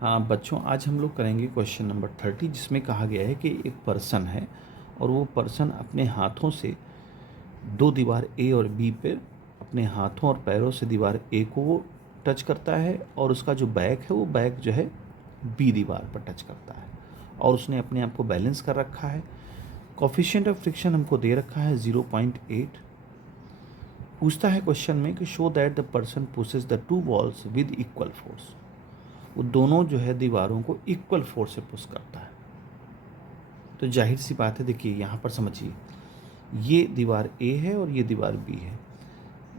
हाँ बच्चों, आज हम लोग करेंगे क्वेश्चन नंबर 30, जिसमें कहा गया है कि एक पर्सन है और वो पर्सन अपने हाथों से दो दीवार ए और बी पे अपने हाथों और पैरों से दीवार ए को वो टच करता है और उसका जो बैक है वो बैक जो है बी दीवार पर टच करता है और उसने अपने आप को बैलेंस कर रखा है। कोफिशिएंट ऑफ फ्रिक्शन हमको दे रखा है 0.8। पूछता है क्वेश्चन में कि show that the person pushes the two walls with equal force. वो दोनों जो है दीवारों को इक्वल फोर्स से पुश करता है। तो जाहिर सी बात है, देखिए यहाँ पर समझिए, ये दीवार ए है और ये दीवार बी है।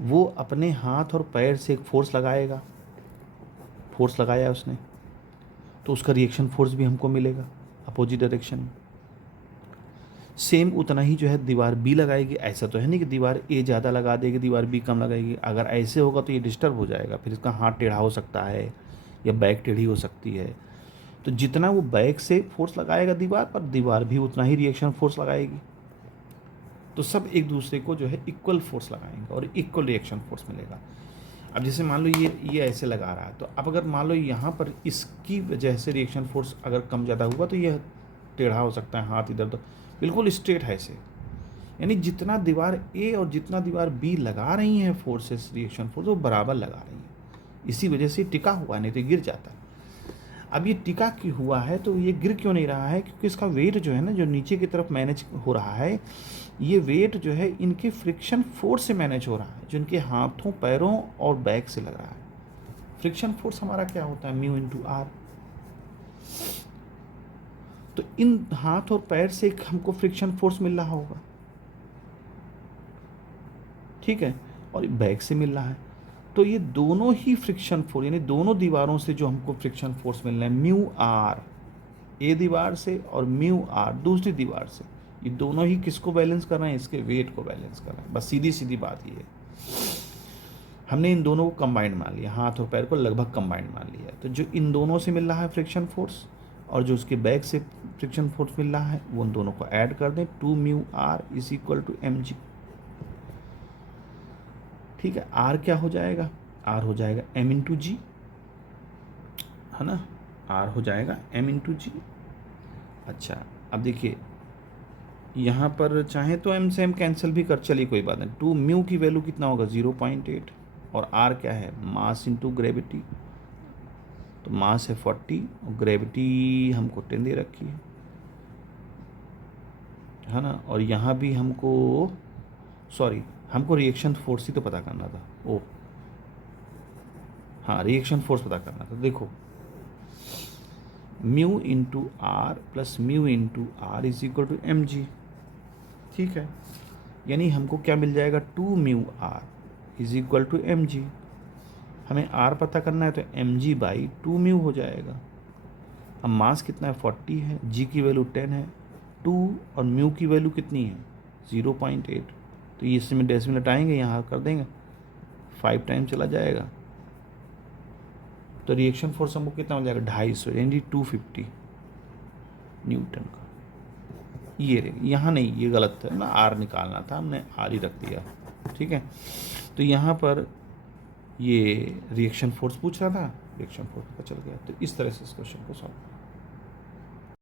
वो अपने हाथ और पैर से एक फोर्स लगाएगा, फोर्स लगाया उसने तो उसका रिएक्शन फोर्स भी हमको मिलेगा अपोजिट डायरेक्शन में। सेम उतना ही जो है दीवार बी लगाएगी। ऐसा तो है नहीं कि दीवार ए ज़्यादा लगा देगी, दीवार बी कम लगाएगी। अगर ऐसे होगा तो ये डिस्टर्ब हो जाएगा, फिर इसका हाथ टेढ़ा हो सकता है या बैक टेढ़ी हो सकती है। तो जितना वो बैक से फोर्स लगाएगा दीवार पर, दीवार भी उतना ही रिएक्शन फोर्स लगाएगी। तो सब एक दूसरे को जो है इक्वल फोर्स लगाएंगे और इक्वल रिएक्शन फोर्स मिलेगा। अब जैसे मान लो ये ऐसे लगा रहा है, तो अब अगर मान लो यहाँ पर इसकी वजह से रिएक्शन फोर्स अगर कम ज़्यादा हुआ तो यह टेढ़ा हो सकता है, हाथ इधर, तो बिल्कुल स्ट्रेट है ऐसे। यानी जितना दीवार ए और जितना दीवार बी लगा रही हैं फोर्सेस, रिएक्शन फोर्स, वो बराबर लगा रही हैं। इसी वजह से टिका हुआ, नहीं तो गिर जाता है। अब ये टिका क्यों हुआ है, तो ये गिर क्यों नहीं रहा है? क्योंकि इसका वेट जो है ना, जो नीचे की तरफ मैनेज हो रहा है, ये वेट जो है इनके फ्रिक्शन फोर्स से मैनेज हो रहा है, जो इनके हाथों, पैरों और बैक से लग रहा है। फ्रिक्शन फोर्स हमारा क्या होता है? Mu into R. तो इन हाथ और पैर से हमको फ्रिक्शन फोर्स मिल रहा होगा, ठीक है, और बैक से मिल रहा है। तो ये दोनों ही फ्रिक्शन फोर्स, यानी दोनों दीवारों से जो हमको फ्रिक्शन फोर्स मिल रहा है, म्यू आर ए दीवार से और म्यू आर दूसरी दीवार से, ये दोनों ही किसको बैलेंस कर रहे हैं? इसके वेट को बैलेंस कर रहे हैं। बस सीधी सीधी बात ये है। हमने इन दोनों को कंबाइंड मान लिया, हाथ और पैर को लगभग कंबाइंड मान लिया। तो जो इन दोनों से मिल रहा है फ्रिक्शन फोर्स और जो उसके बैक से फ्रिक्शन फोर्स मिल रहा है, वो उन दोनों को ऐड कर दें। 2 mu R is equal to M G. ठीक है, आर क्या हो जाएगा? आर हो जाएगा एम इंटू जी, है ना। आर हो जाएगा एम इंटू जी। अच्छा, अब देखिए यहाँ पर चाहे तो एम से एम कैंसिल भी कर, चलिए कोई बात नहीं। 2 म्यू की वैल्यू कितना होगा? 0.8। और आर क्या है? Mass into gravity. तो मास है 40 और ग्रेविटी हमको 10 दे रखी है ना। और यहाँ भी हमको, सॉरी, हमको रिएक्शन फोर्स ही तो पता करना था। ओ हाँ, रिएक्शन फोर्स पता करना था। देखो, mu into R plus mu into R is equal to M G. ठीक है, यानी हमको क्या मिल जाएगा? 2 mu R is equal to M G. हमें आर पता करना है तो एम जी बाई 2 म्यू हो जाएगा। अब मास कितना है? 40 है, जी की वैल्यू 10 है, 2 और म्यू की वैल्यू कितनी है? 0.8। तो ये इसमें डेसिमल हटाएंगे, यहाँ कर देंगे, 5 टाइम चला जाएगा। तो रिएक्शन फोर्स हमको कितना मिल जाएगा? 250, यानी 250 न्यूटन का। ये यहाँ नहीं, ये गलत है ना, आर निकालना था, हमने आर ही रख दिया। ठीक है, तो यहाँ पर ये रिएक्शन फोर्स पूछ रहा था, रिएक्शन फोर्स पता चल गया। तो इस तरह से इस क्वेश्चन को सॉल्व